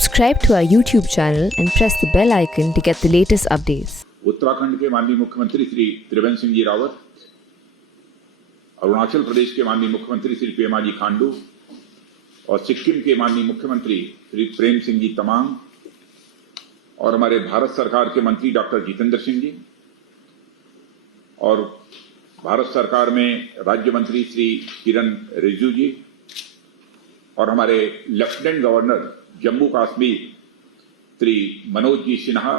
Subscribe to our YouTube channel and press the bell icon to get the latest updates. Uttarakhand के माननीय मुख्यमंत्री श्री त्रिवेंद्र सिंह जी रावत, अरुणाचल प्रदेश के माननीय मुख्यमंत्री श्री पेमा जी खांडू और सिक्किम के माननीय मुख्यमंत्री श्री प्रेम सिंह जी तमांग और हमारे भारत सरकार के मंत्री डॉक्टर जितेंद्र सिंह जी और भारत सरकार में राज्य मंत्री श्री किरण रिजिजू जी और हमारे लेफ्टिनेंट गवर्नर जम्मू कश्मीर श्री मनोज जी सिन्हा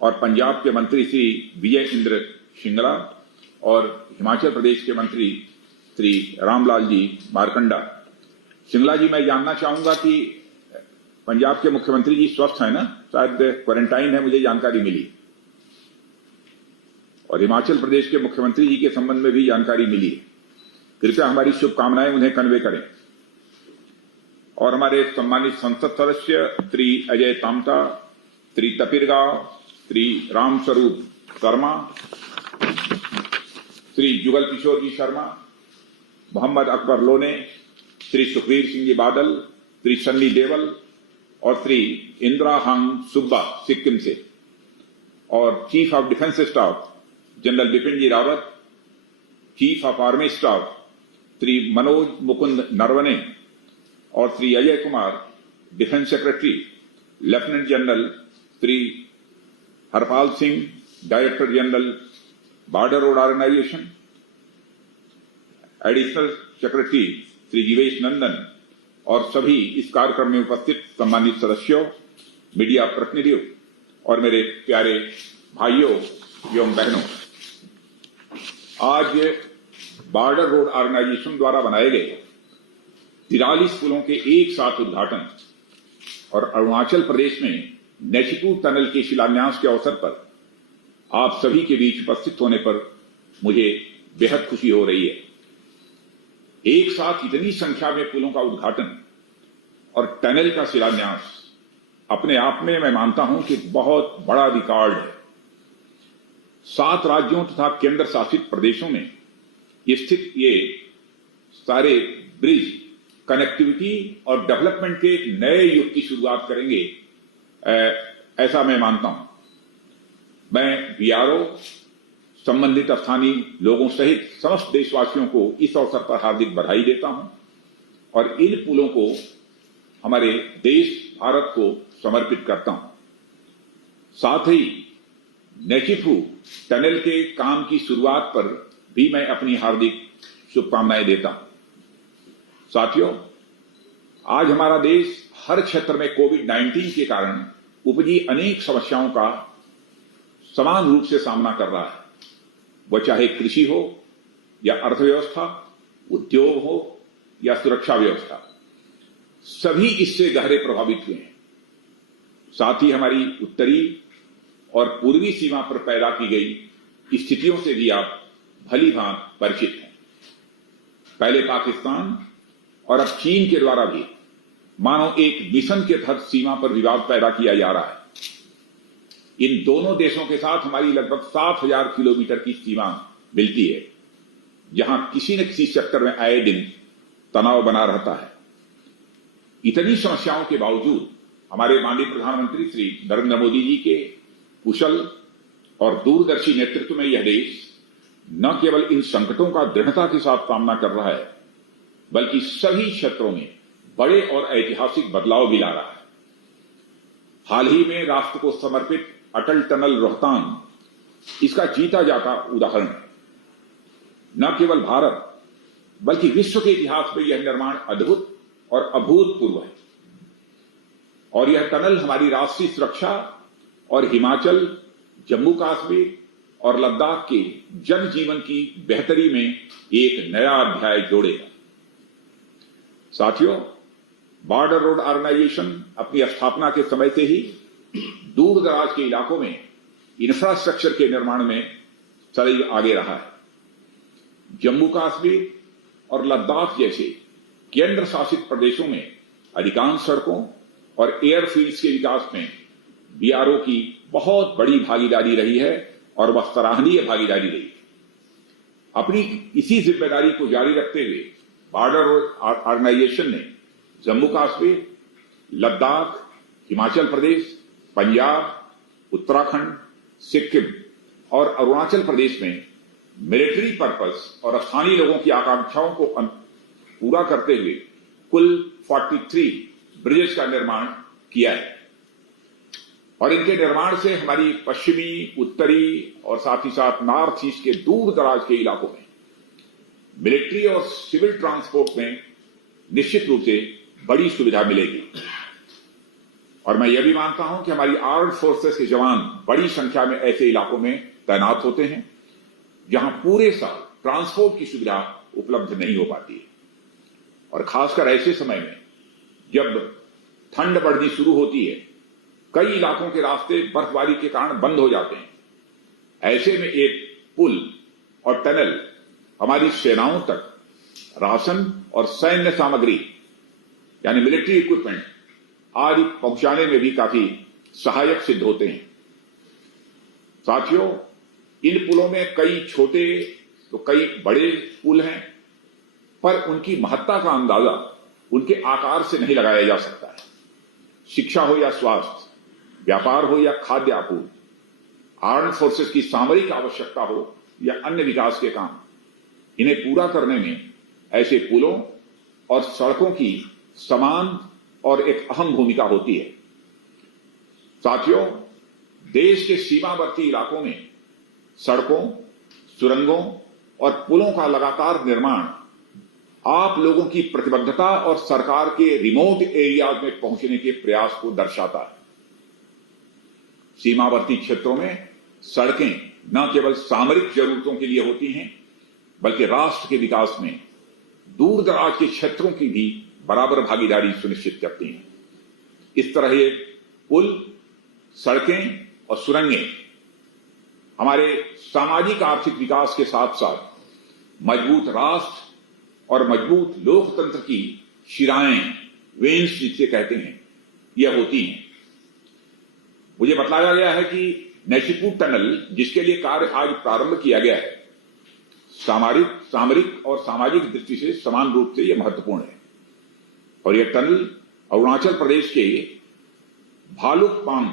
और पंजाब के मंत्री श्री विजय इंद्र शिंगला और हिमाचल प्रदेश के मंत्री श्री रामलाल जी मारकंडा। शिंगला जी, मैं जानना चाहूंगा कि पंजाब के मुख्यमंत्री जी स्वस्थ हैं ना? शायद क्वारंटाइन है, मुझे जानकारी मिली। और हिमाचल प्रदेश के मुख्यमंत्री जी के संबंध में भी जानकारी मिली है। कृपया हमारी शुभकामनाएं उन्हें कन्वे करें। और हमारे सम्मानित संसद सदस्य श्री अजय तामता, श्री तपिरगांव, श्री रामस्वरूप शर्मा, श्री जुगल किशोर जी शर्मा, मोहम्मद अकबर लोने, श्री सुखबीर सिंह जी बादल, श्री सन्नी देवल और श्री इंदिरा हांग सुब्बा सिक्किम से, और chief of defence staff general Bipin ji Rawat, chief of army staff Shri Manoj Mukund Naravane और Shri Ajay Kumar defence secretary, lieutenant general Shri Harpal Singh director general border road organisation, additional secretary Shri Jeevesh Nandan और सभी इस कार्यक्रम में उपस्थित सम्मानित सदस्यों, मीडिया प्रतिनिधियों और मेरे प्यारे भाइयों एवं बहनों, आज बॉर्डर रोड ऑर्गेनाइजेशन द्वारा बनाए गए 43 पुलों के एक साथ उद्घाटन और अरुणाचल प्रदेश में नेचिपू टनल के शिलान्यास के अवसर पर आप सभी के बीच उपस्थित होने पर मुझे बेहद खुशी हो रही है। एक साथ इतनी संख्या में पुलों का उद्घाटन और टनल का शिलान्यास अपने आप में मैं मानता हूं कि बहुत बड़ा रिकॉर्ड है। 7 राज्यों तथा केंद्र शासित प्रदेशों में स्थित ये सारे ब्रिज कनेक्टिविटी और डेवलपमेंट के एक नए युग की शुरुआत करेंगे, ऐसा मैं मानता हूं। मैं बीआरओ, संबंधित स्थानीय लोगों सहित समस्त देशवासियों को इस अवसर पर हार्दिक बधाई देता हूं और इन पुलों को हमारे देश भारत को समर्पित करता हूं। साथ ही नेचिफू टनल के काम की शुरुआत पर भी मैं अपनी हार्दिक शुभकामनाएं देता हूं। साथियों, आज हमारा देश हर क्षेत्र में कोविड-19 के कारण उपजी अनेक समस्याओं का समान रूप से सामना कर रहा है। वह चाहे कृषि हो या अर्थव्यवस्था, उद्योग हो या सुरक्षा व्यवस्था, सभी इससे गहरे प्रभावित हुए हैं। साथ ही हमारी उत्तरी और पूर्वी सीमा पर पैदा की गई स्थितियों से भी आप भली भांति परिचित हैं। पहले पाकिस्तान और अब चीन के द्वारा भी मानो एक मिशन के तहत सीमा पर विवाद पैदा किया जा रहा है। इन दोनों देशों के साथ हमारी लगभग 7,000 किलोमीटर की सीमा मिलती है, जहां किसी न किसी सेक्टर में आए दिन तनाव बना रहता है। इतनी समस्याओं के बावजूद हमारे माननीय प्रधानमंत्री श्री नरेंद्र मोदी जी के कुशल और दूरदर्शी नेतृत्व में यह देश न केवल इन संकटों का दृढ़ता के साथ सामना कर रहा है, बल्कि सभी क्षेत्रों में बड़े और ऐतिहासिक बदलाव भी ला रहा है। हाल ही में राष्ट्र को समर्पित अटल टनल रोहतांग इसका जीता जाता उदाहरण है। न केवल भारत बल्कि विश्व के इतिहास में यह निर्माण अद्भुत और अभूतपूर्व है और यह टनल हमारी राष्ट्रीय सुरक्षा और हिमाचल, जम्मू कश्मीर और लद्दाख के जनजीवन की बेहतरी में एक नया अध्याय जोड़ेगा। साथियों, बॉर्डर रोड ऑर्गेनाइजेशन अपनी स्थापना के समय से ही दूर दराज के इलाकों में इंफ्रास्ट्रक्चर के निर्माण में सदैव आगे रहा है। जम्मू कश्मीर और लद्दाख जैसे केंद्र शासित प्रदेशों में अधिकांश सड़कों और एयरफील्ड्स के विकास में बीआरओ की बहुत बड़ी भागीदारी रही है और वह सराहनीय भागीदारी रही है। अपनी इसी जिम्मेदारी को जारी रखते हुए बॉर्डर रोड ऑर्गेनाइजेशन ने जम्मू कश्मीर लद्दाख, हिमाचल प्रदेश, पंजाब, उत्तराखंड, सिक्किम और अरुणाचल प्रदेश में मिलिट्री पर्पस और स्थानीय लोगों की आकांक्षाओं को पूरा करते हुए कुल 43 ब्रिजेस का निर्माण किया है और इनके निर्माण से हमारी पश्चिमी, उत्तरी और साथ ही साथ नॉर्थ ईस्ट के दूर दराज के इलाकों में मिलिट्री और सिविल ट्रांसपोर्ट में निश्चित रूप से बड़ी सुविधा मिलेगी। और मैं यह भी मानता हूं कि हमारी आर्म्ड फोर्सेस के जवान बड़ी संख्या में ऐसे इलाकों में तैनात होते हैं जहां पूरे साल ट्रांसपोर्ट की सुविधा उपलब्ध नहीं हो पाती है और खासकर ऐसे समय में जब ठंड बढ़नी शुरू होती है, कई इलाकों के रास्ते बर्फबारी के कारण बंद हो जाते हैं। ऐसे में एक पुल और टनल हमारी सेनाओं तक राशन और सैन्य सामग्री यानी मिलिट्री इक्विपमेंट आदि पहुंचाने में भी काफी सहायक सिद्ध होते हैं। साथियों, इन पुलों में कई छोटे तो कई बड़े पुल हैं, पर उनकी महत्ता का अंदाजा उनके आकार से नहीं लगाया जा सकता है। शिक्षा हो या स्वास्थ्य, व्यापार हो या खाद्य आपूर्ति, आर्म्ड फोर्सेस की सामरिक आवश्यकता हो या अन्य विकास के काम, इन्हें पूरा करने में ऐसे पुलों और सड़कों की समान और एक अहम भूमिका होती है। साथियों, देश के सीमावर्ती इलाकों में सड़कों, सुरंगों और पुलों का लगातार निर्माण आप लोगों की प्रतिबद्धता और सरकार के रिमोट एरियाज में पहुंचने के प्रयास को दर्शाता है। सीमावर्ती क्षेत्रों में सड़कें न केवल सामरिक जरूरतों के लिए होती हैं, बल्कि राष्ट्र के विकास में दूर दराज के क्षेत्रों की भी बराबर भागीदारी सुनिश्चित करती हैं। इस तरह ये पुल, सड़कें और सुरंगें हमारे सामाजिक आर्थिक विकास के साथ साथ मजबूत राष्ट्र और मजबूत लोकतंत्र की शिराएं, वेन्स जिसे कहते हैं, यह होती हैं। मुझे बताया गया है कि नेशिपू टनल, जिसके लिए कार्य आज प्रारंभ किया गया है, सामरिक और सामाजिक दृष्टि से समान रूप से यह महत्वपूर्ण है और यह टनल अरुणाचल प्रदेश के भालुकपांग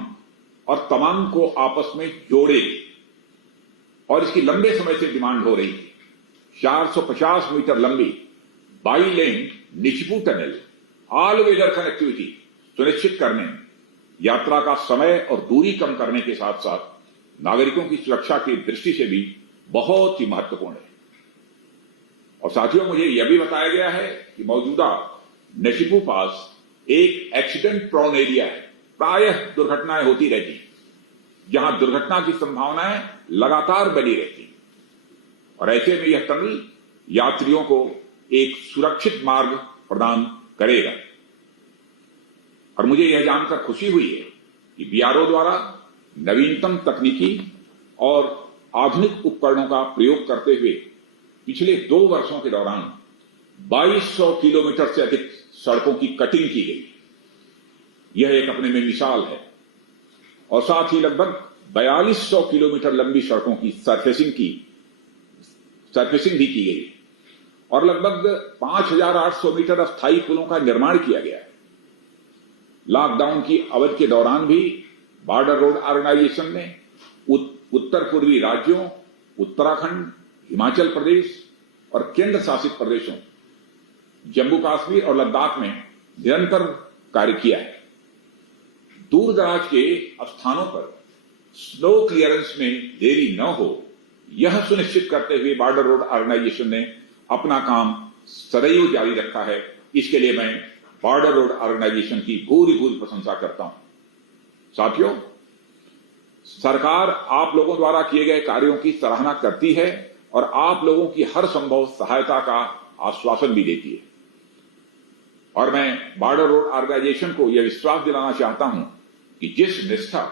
और तवांग को आपस में जोड़े और इसकी लंबे समय से डिमांड हो रही है। 450 मीटर लंबी bi lane Nechiphu tunnel all weather connectivity सुनिश्चित करने, यात्रा का समय और दूरी कम करने के साथ साथ नागरिकों की सुरक्षा की दृष्टि से भी बहुत ही महत्वपूर्ण है। और साथियों, मुझे यह भी बताया गया है कि मौजूदा नेशिपू पास एक एक्सीडेंट प्रोन एरिया है। प्रायः दुर्घटनाएं होती रहती हैं, जहां दुर्घटना की संभावनाएं लगातार बनी रहती हैं और ऐसे में यह टनल यात्रियों को एक सुरक्षित मार्ग प्रदान करेगा। और मुझे यह जानकर खुशी हुई है कि बीआरओ द्वारा नवीनतम तकनीकी और आधुनिक उपकरणों का प्रयोग करते हुए पिछले 2 वर्षों के दौरान 2200 किलोमीटर से अधिक सड़कों की कटिंग की गई। यह एक अपने में मिसाल है और साथ ही लगभग 4200 किलोमीटर लंबी सड़कों की सरफेसिंग भी की गई और लगभग 5800 मीटर अस्थायी पुलों का निर्माण किया गया है। लॉकडाउन की अवधि के दौरान भी बॉर्डर रोड ऑर्गेनाइजेशन ने उत्तर पूर्वी राज्यों, उत्तराखंड, हिमाचल प्रदेश और केंद्र शासित प्रदेशों जम्मू कश्मीर और लद्दाख में निरंतर कार्य किया है। दूर दराज के स्थानों पर स्नो क्लियरेंस में देरी न हो, यह सुनिश्चित करते हुए बॉर्डर रोड ऑर्गेनाइजेशन ने अपना काम सदैव जारी रखा है। इसके लिए मैं बॉर्डर रोड ऑर्गेनाइजेशन की भूरी प्रशंसा करता हूं। साथियों, सरकार आप लोगों द्वारा किए गए कार्यों की सराहना करती है और आप लोगों की हर संभव सहायता का आश्वासन भी देती है। और मैं बॉर्डर रोड ऑर्गेनाइजेशन को यह विश्वास दिलाना चाहता हूं कि जिस निष्ठा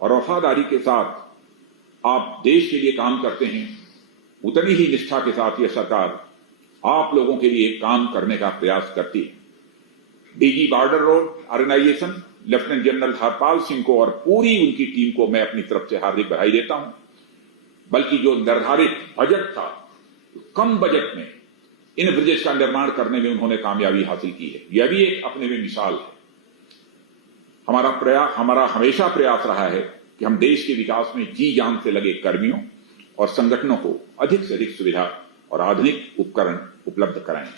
और वफादारी के साथ आप देश के लिए काम करते हैं, उतनी ही निष्ठा के साथ यह सरकार आप लोगों के लिए काम करने का प्रयास करती है। DG border road organisation lieutenant general Harpal Singh को और पूरी उनकी टीम को मैं अपनी तरफ से हार्दिक बधाई देता हूं। बल्कि जो निर्धारित बजट था, कम बजट में इन ब्रिजेस का निर्माण करने में उन्होंने कामयाबी हासिल की है। यह भी एक अपने में मिसाल है। हमारा हमेशा प्रयास रहा है कि हम देश के विकास में जी जान से लगे कर्मियों और संगठनों को अधिक से अधिक सुविधा और आधुनिक उपकरण उपलब्ध कराएं।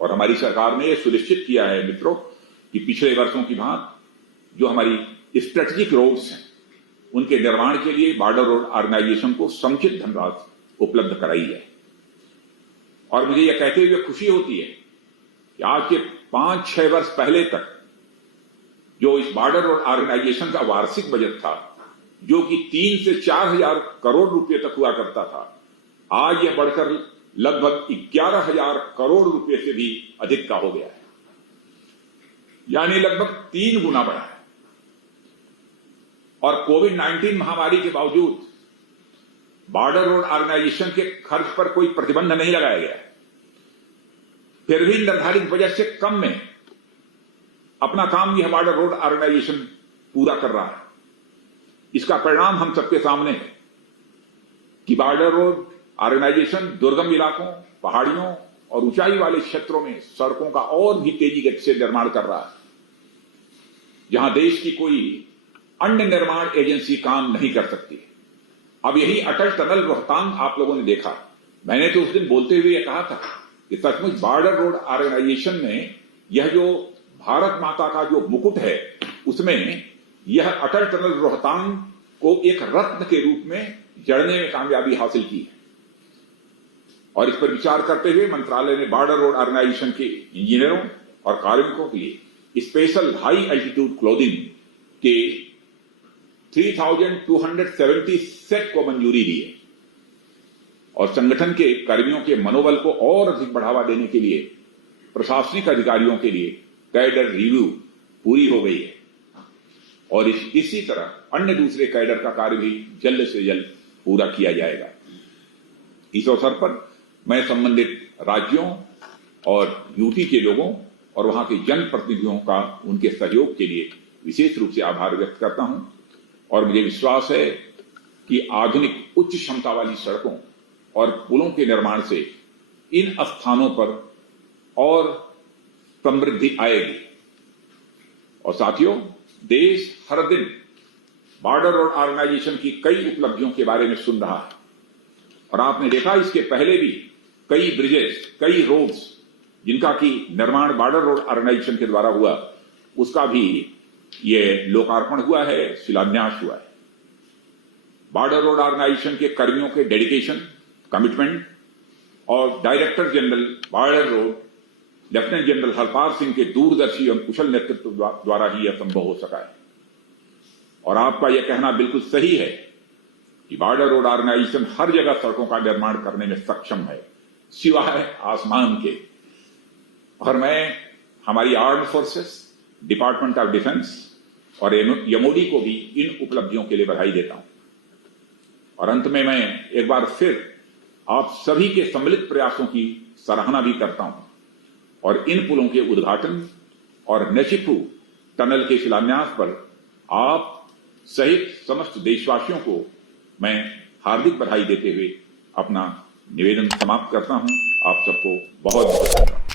और हमारी सरकार ने यह सुनिश्चित किया है मित्रों कि पिछले वर्षों की भांति जो हमारी स्ट्रेटेजिक रोड्स हैं उनके निर्माण के लिए बॉर्डर रोड ऑर्गेनाइजेशन को समुचित धनराशि उपलब्ध कराई है। और मुझे यह कहते हुए खुशी होती है कि आज के 5-6 वर्ष पहले तक जो इस बॉर्डर रोड ऑर्गेनाइजेशन का वार्षिक बजट था, जो कि 3 से 4 हजार करोड़ रुपए तक हुआ करता था, आज यह बढ़कर लगभग 11,000 करोड़ रुपए से भी अधिक का हो गया है, यानी लगभग 3 गुना बढ़ा है। और कोविड-19 महामारी के बावजूद बॉर्डर रोड ऑर्गेनाइजेशन के खर्च पर कोई प्रतिबंध नहीं लगाया गया, फिर भी निर्धारित बजट से कम में अपना काम यह बॉर्डर रोड ऑर्गेनाइजेशन पूरा कर रहा है। इसका परिणाम हम सबके सामने है कि बॉर्डर रोड ऑर्गेनाइजेशन दुर्गम इलाकों, पहाड़ियों और ऊंचाई वाले क्षेत्रों में सड़कों का और भी तेजी गति से निर्माण कर रहा है, जहां देश की कोई अन्य निर्माण एजेंसी काम नहीं कर सकती। अब यही अटल टनल रोहतांग आप लोगों ने देखा। मैंने तो उस दिन बोलते हुए यह कहा था कि सचमुच बॉर्डर रोड ऑर्गेनाइजेशन में यह जो भारत माता का जो मुकुट है, उसमें यह अटल टनल रोहतांग को एक रत्न के रूप में जड़ने में कामयाबी हासिल की है। और इस पर विचार करते हुए मंत्रालय ने बॉर्डर रोड ऑर्गेनाइजेशन के इंजीनियरों और कार्मिकों के लिए स्पेशल हाई एल्टीट्यूड क्लोथिंग के 3,270 सेट को मंजूरी दी है। और संगठन के कर्मियों के मनोबल को और अधिक बढ़ावा देने के लिए प्रशासनिक अधिकारियों के लिए कैडर रिव्यू पूरी हो गई है। और इसी तरह अन्य दूसरे कैडर का कार्य भी जल्द से जल्द पूरा किया जाएगा। इस अवसर पर मैं संबंधित राज्यों और यूटी के लोगों और वहां के जनप्रतिनिधियों का उनके सहयोग के लिए विशेष रूप से आभार व्यक्त करता हूं। और मुझे विश्वास है कि आधुनिक उच्च क्षमता वाली सड़कों और पुलों के निर्माण से इन स्थानों पर और समृद्धि आएगी। और साथियों, देश हर दिन बॉर्डर रोड ऑर्गेनाइजेशन की कई उपलब्धियों के बारे में सुन रहा है। और आपने देखा इसके पहले भी कई ब्रिजेस, कई रोड्स जिनका की निर्माण बॉर्डर रोड ऑर्गेनाइजेशन के द्वारा हुआ, उसका भी ये लोकार्पण हुआ है, शिलान्यास हुआ है। बॉर्डर रोड ऑर्गेनाइजेशन के कर्मियों के डेडिकेशन, कमिटमेंट और director general border road lieutenant general Harpal Singh के दूरदर्शी और कुशल नेतृत्व द्वारा ही यह संभव हो सका है। और आपका यह कहना बिल्कुल सही है कि बॉर्डर रोड ऑर्गेनाइजेशन हर जगह सड़कों का निर्माण करने में सक्षम है, सिवाय आसमान के। और मैं हमारी armed forces, department of defence और एमओडी को भी इन उपलब्धियों के लिए बधाई देता हूं। और अंत में मैं एक बार फिर आप सभी के सम्मिलित प्रयासों की सराहना भी करता हूं। और इन पुलों के उद्घाटन और नेचिफू टनल के शिलान्यास पर आप सहित समस्त देशवासियों को मैं हार्दिक बधाई देते हुए अपना निवेदन समाप्त करता हूं। आप सबको बहुत बहुत धन्यवाद।